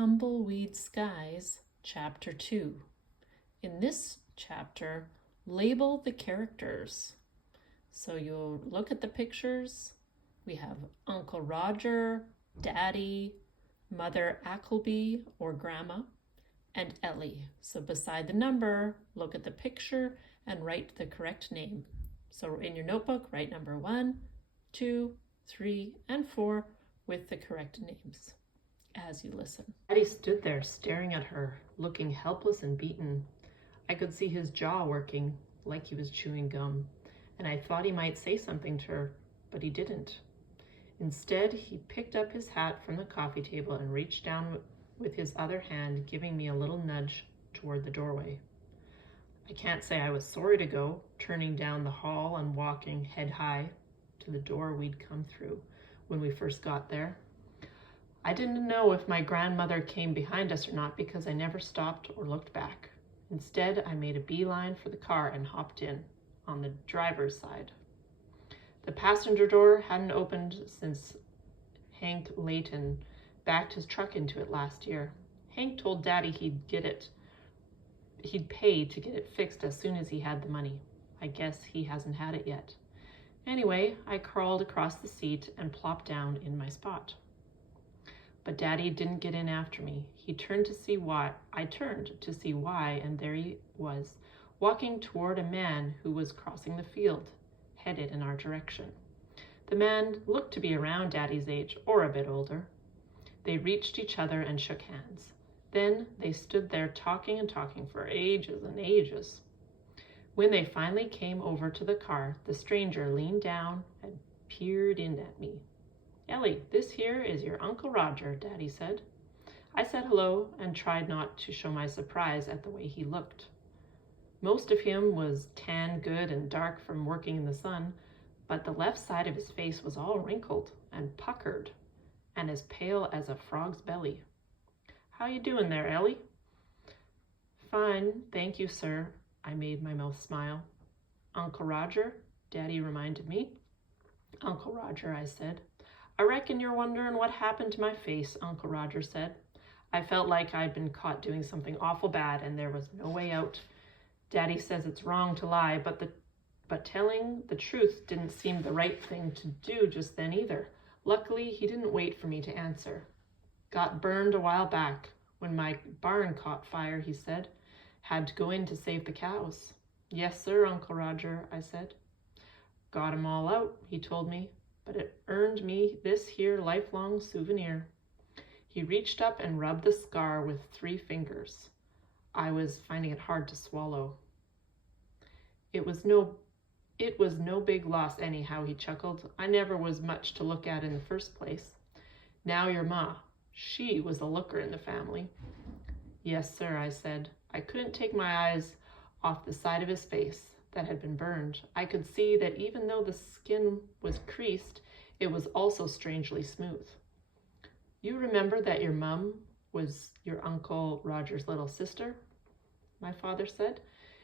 Tumbleweed Skies, Chapter 2. In this chapter, label the characters. So you'll look at the pictures. We have Uncle Roger, Daddy, Mother Appleby or Grandma, and Ellie. So beside the number, look at the picture and write the correct name. So in your notebook, write number 1, 2, 3, and 4 with the correct names as you listen. Daddy stood there staring at her, looking helpless and beaten. I could see his jaw working like he was chewing gum, and I thought he might say something to her, but he didn't. Instead, he picked up his hat from the coffee table and reached down with his other hand, giving me a little nudge toward the doorway. I can't say I was sorry to go, turning down the hall and walking head high to the door we'd come through when we first got there. I didn't know if my grandmother came behind us or not because I never stopped or looked back. Instead, I made a beeline for the car and hopped in on the driver's side. The passenger door hadn't opened since Hank Layton backed his truck into it last year. Hank told Daddy he'd pay to get it fixed as soon as he had the money. I guess he hasn't had it yet. Anyway, I crawled across the seat and plopped down in my spot. But Daddy didn't get in after me. He turned to see why. I turned to see why, and there he was, walking toward a man who was crossing the field, headed in our direction. The man looked to be around Daddy's age, or a bit older. They reached each other and shook hands. Then they stood there talking and talking for ages and ages. When they finally came over to the car, the stranger leaned down and peered in at me. "Ellie, this here is your Uncle Roger," Daddy said. I said hello and tried not to show my surprise at the way he looked. Most of him was tan good and dark from working in the sun, but the left side of his face was all wrinkled and puckered and as pale as a frog's belly. "How you doing there, Ellie?" "Fine, thank you, sir." I made my mouth smile. "Uncle Roger?" Daddy reminded me. "Uncle Roger," I said. "I reckon you're wondering what happened to my face," Uncle Roger said. I felt like I'd been caught doing something awful bad and there was no way out. Daddy says it's wrong to lie, but telling the truth didn't seem the right thing to do just then either. Luckily, he didn't wait for me to answer. "Got burned a while back when my barn caught fire," he said. "Had to go in to save the cows." "Yes, sir, Uncle Roger," I said. "Got 'em all out," he told me, "but it earned me this here lifelong souvenir." He reached up and rubbed the scar with 3 fingers. I was finding it hard to swallow. It was no big loss anyhow," he chuckled. "I never was much to look at in the first place. Now your ma, she was a looker in the family." "Yes, sir," I said. I couldn't take my eyes off the side of his face that had been burned. I could see that even though the skin was creased, it was also strangely smooth. "You remember that your mum was your Uncle Roger's little sister?" my father said.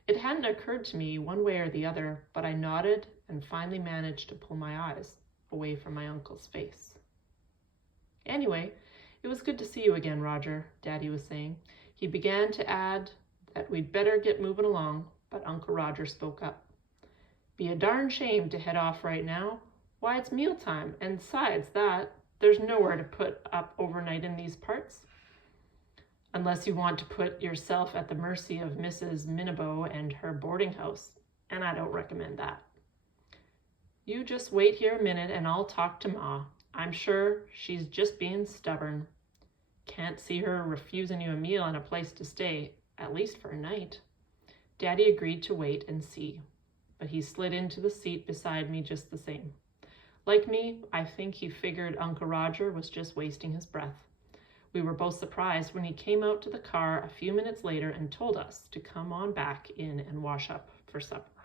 It hadn't occurred to me one way or the other, but I nodded and finally managed to pull my eyes away from my uncle's face. "Anyway, it was good to see you again, Roger," Daddy was saying. He began to add that we'd better get moving along, but Uncle Roger spoke up. "Be a darn shame to head off right now. Why, it's mealtime, and besides that, there's nowhere to put up overnight in these parts. Unless you want to put yourself at the mercy of Mrs. Minabo and her boarding house, and I don't recommend that. You just wait here a minute and I'll talk to Ma. I'm sure she's just being stubborn. Can't see her refusing you a meal and a place to stay, at least for a night." Daddy agreed to wait and see, but he slid into the seat beside me just the same. Like me, I think he figured Uncle Roger was just wasting his breath. We were both surprised when he came out to the car a few minutes later and told us to come on back in and wash up for supper.